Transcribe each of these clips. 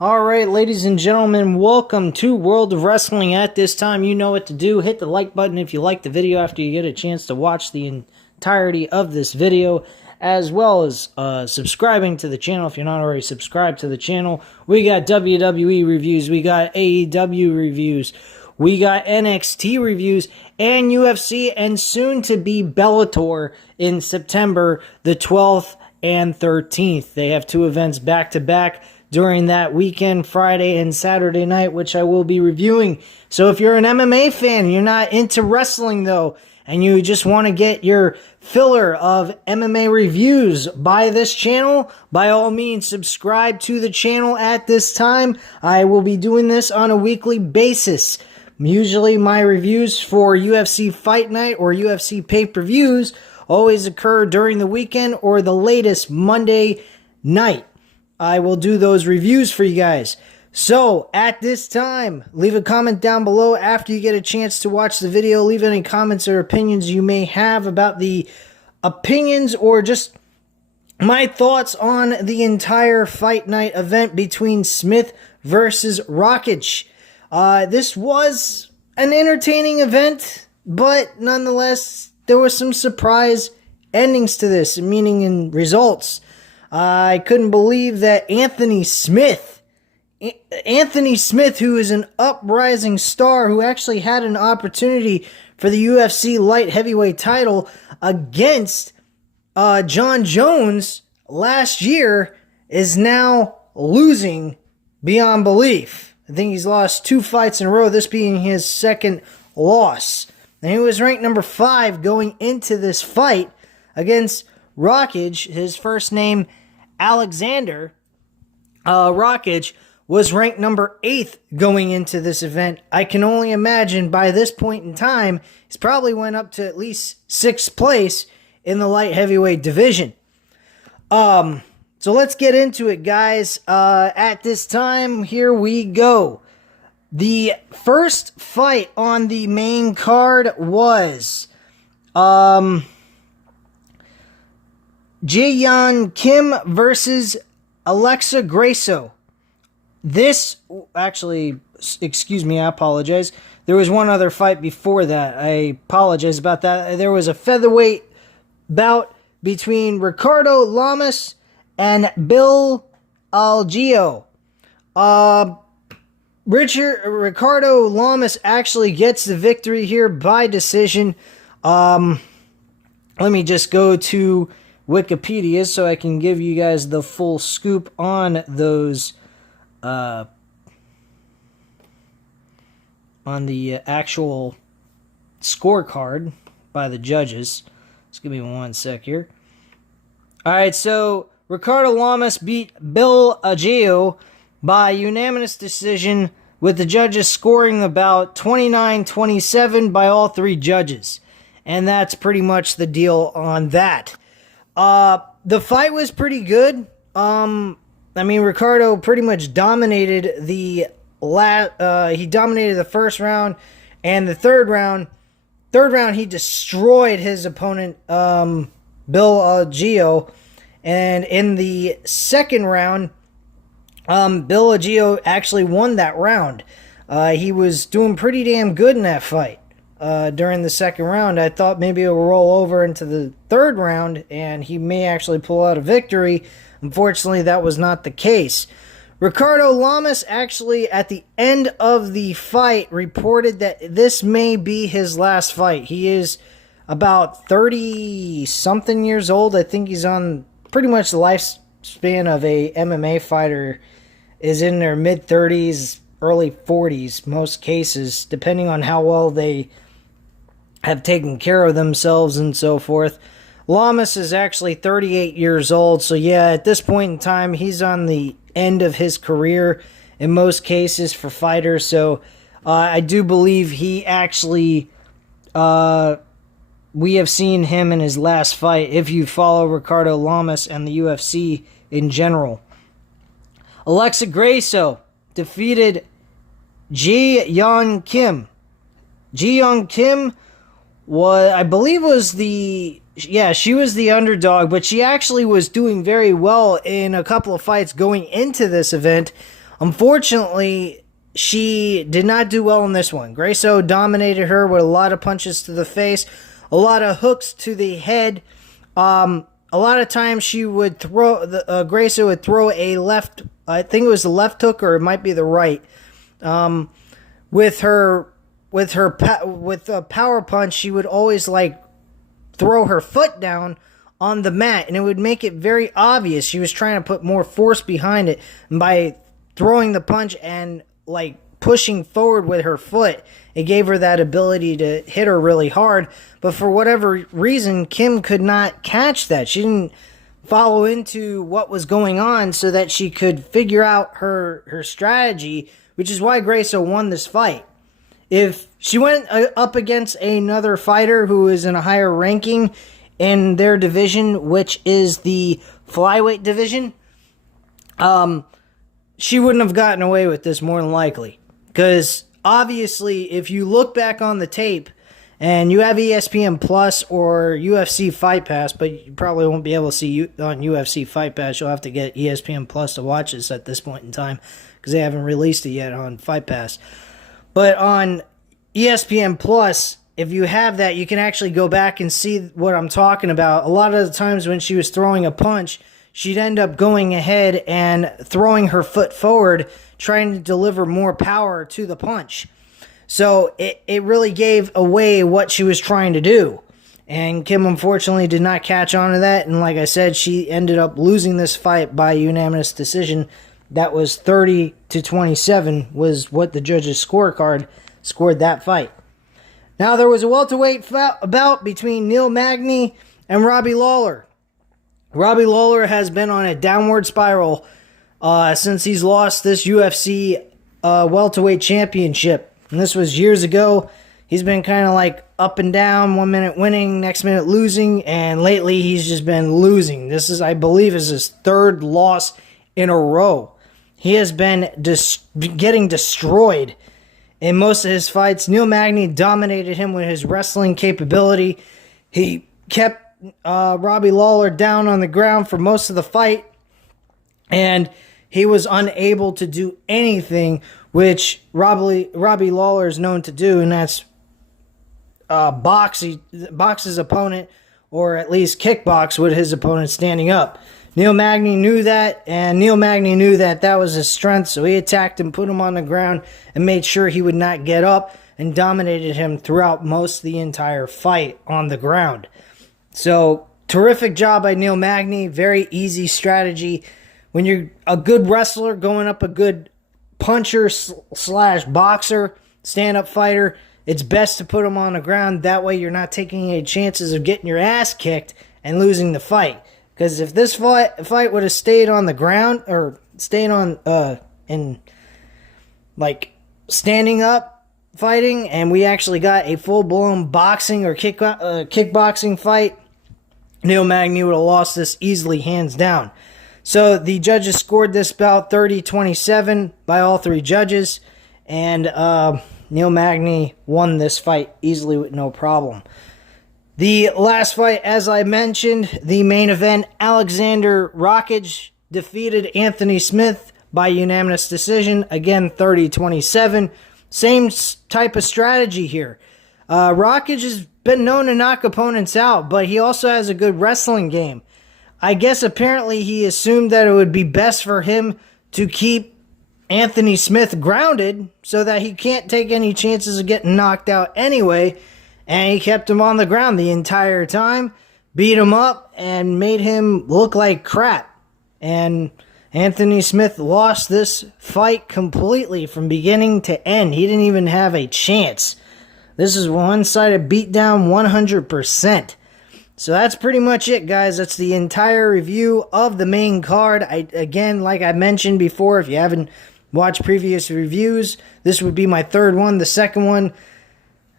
Alright, ladies and gentlemen, welcome to World of Wrestling. At this time, you know what to do. Hit the like button if you like the video after you get a chance to watch the entirety of this video, as well as subscribing to the channel if you're not already subscribed to the channel. We got WWE reviews, we got AEW reviews, we got NXT reviews, and UFC, and soon to be Bellator in September the 12th and 13th. They have two events back to back during that weekend, Friday and Saturday night, which I will be reviewing. So if you're an MMA fan, you're not into wrestling though, and you just want to get your filler of MMA reviews by this channel, by all means, subscribe to the channel at this time. I will be doing this on a weekly basis. Usually my reviews for UFC Fight Night or UFC pay-per-views always occur during the weekend or the latest Monday night. I will do those reviews for you guys. So, at this time, leave a comment down below after you get a chance to watch the video. Leave any comments or opinions you may have about the opinions or just my thoughts on the entire Fight Night event between Smith versus Rakic. This was an entertaining event, but nonetheless, there were some surprise endings to this, meaning in results. I couldn't believe that Anthony Smith, who is an uprising star, who actually had an opportunity for the UFC light heavyweight title against John Jones last year, is now losing beyond belief. I think he's lost 2 fights in a row, this being his second loss. And he was ranked number 5 going into this fight against Rakic. His first name, Alexander Rakic, was ranked number 8th going into this event. I can only imagine by this point in time, he's probably went up to at least 6th place in the light heavyweight division. So let's get into it, guys. At this time, here we go. The first fight on the main card was Jae-Yeon Kim versus Alexa Grasso. This, actually, excuse me, I apologize. There was one other fight before that. I apologize about that. There was a featherweight bout between Ricardo Lamas and Bill Algeo. Ricardo Lamas actually gets the victory here by decision. Let me just go to Wikipedia so I can give you guys the full scoop on those, on the actual scorecard by the judges. Just give me one sec here. Alright, so Ricardo Lamas beat Bill Algeo by unanimous decision, with the judges scoring about 29-27 by all 3 judges. And that's pretty much the deal on that. The fight was pretty good. I mean, Ricardo pretty much dominated he dominated the first round and the third round. Third round, he destroyed his opponent, Bill Algeo. And in the second round, Bill Algeo actually won that round. He was doing pretty damn good in that fight. During the second round, I thought maybe it would roll over into the third round and he may actually pull out a victory. Unfortunately, that was not the case. Ricardo Lamas actually, at the end of the fight, reported that this may be his last fight. He is about 30-something years old. I think he's on pretty much the lifespan of a MMA fighter, is in their mid-30s, early 40s, most cases, depending on how well they have taken care of themselves and so forth. Lamas is actually 38 years old, so yeah, at this point in time, he's on the end of his career in most cases for fighters, so I do believe he actually, we have seen him in his last fight, if you follow Ricardo Lamas and the UFC in general. Alexa Grasso defeated Jae-Yeon Kim. Jae-Yeon Kim was, I believe, she was the underdog, but she actually was doing very well in a couple of fights going into this event. Unfortunately, she did not do well in this one. Grasso dominated her with a lot of punches to the face, a lot of hooks to the head. A lot of times she would throw, Grasso would throw a left, I think it was the left hook or it might be the right. With a power punch, she would always like throw her foot down on the mat, and it would make it very obvious she was trying to put more force behind it. And by throwing the punch and like pushing forward with her foot, it gave her that ability to hit her really hard. But for whatever reason, Kim could not catch that. She didn't follow into what was going on so that she could figure out her strategy, which is why Grasso won this fight. If she went up against another fighter who is in a higher ranking in their division, which is the flyweight division, she wouldn't have gotten away with this more than likely. Because obviously, if you look back on the tape and you have ESPN Plus or UFC Fight Pass, but you probably won't be able to see on UFC Fight Pass, you'll have to get ESPN Plus to watch this at this point in time because they haven't released it yet on Fight Pass. But on ESPN Plus, if you have that, you can actually go back and see what I'm talking about. A lot of the times when she was throwing a punch, she'd end up going ahead and throwing her foot forward, trying to deliver more power to the punch. So it really gave away what she was trying to do. And Kim, unfortunately, did not catch on to that. And like I said, she ended up losing this fight by unanimous decision. That was 30-27 was what the judges' scorecard scored that fight. Now, there was a welterweight bout between Neil Magny and Robbie Lawler. Robbie Lawler has been on a downward spiral since he's lost this UFC welterweight championship. And this was years ago. He's been kind of like up and down, 1 minute winning, next minute losing, and lately he's just been losing. This is, I believe, is his third loss in a row. He has been getting destroyed in most of his fights. Neil Magny dominated him with his wrestling capability. He kept Robbie Lawler down on the ground for most of the fight, and he was unable to do anything which Robbie Lawler is known to do, and that's box his opponent, or at least kickbox with his opponent standing up. Neil Magny knew that, and Neil Magny knew that that was his strength, so he attacked him, put him on the ground, and made sure he would not get up, and dominated him throughout most of the entire fight on the ground. So, terrific job by Neil Magny. Very easy strategy. When you're a good wrestler going up a good puncher slash boxer, stand-up fighter, it's best to put him on the ground. That way you're not taking any chances of getting your ass kicked and losing the fight. Because if this fight would have stayed on the ground, or stayed on, in, like, standing up fighting, and we actually got a full-blown boxing or kickboxing fight, Neil Magny would have lost this easily, hands down. So the judges scored this bout 30-27 by all three judges, and Neil Magny won this fight easily with no problem. The last fight, as I mentioned, the main event, Alexander Rakic defeated Anthony Smith by unanimous decision, again 30-27. Same type of strategy here. Rakic has been known to knock opponents out, but he also has a good wrestling game. I guess apparently he assumed that it would be best for him to keep Anthony Smith grounded so that he can't take any chances of getting knocked out anyway, and he kept him on the ground the entire time, beat him up, and made him look like crap. And Anthony Smith lost this fight completely from beginning to end. He didn't even have a chance. This is one-sided beatdown 100%. So that's pretty much it, guys. That's the entire review of the main card. Again, like I mentioned before, if you haven't watched previous reviews, this would be my third one. The second one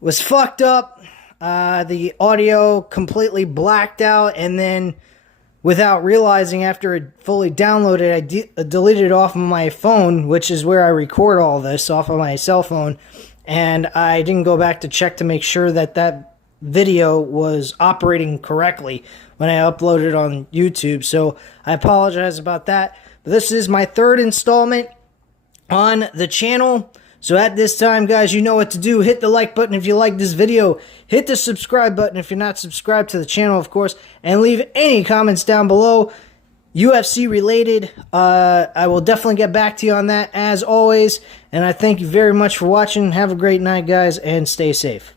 was fucked up. The audio completely blacked out, and then without realizing, after it fully downloaded, I deleted it off of my phone, which is where I record all this, off of my cell phone, and I didn't go back to check to make sure that that video was operating correctly when I uploaded it on YouTube, so I apologize about that. But this is my third installment on the channel. So at this time, guys, you know what to do. Hit the like button if you like this video. Hit the subscribe button if you're not subscribed to the channel, of course. And leave any comments down below, UFC related. I will definitely get back to you on that, as always. And I thank you very much for watching. Have a great night, guys, and stay safe.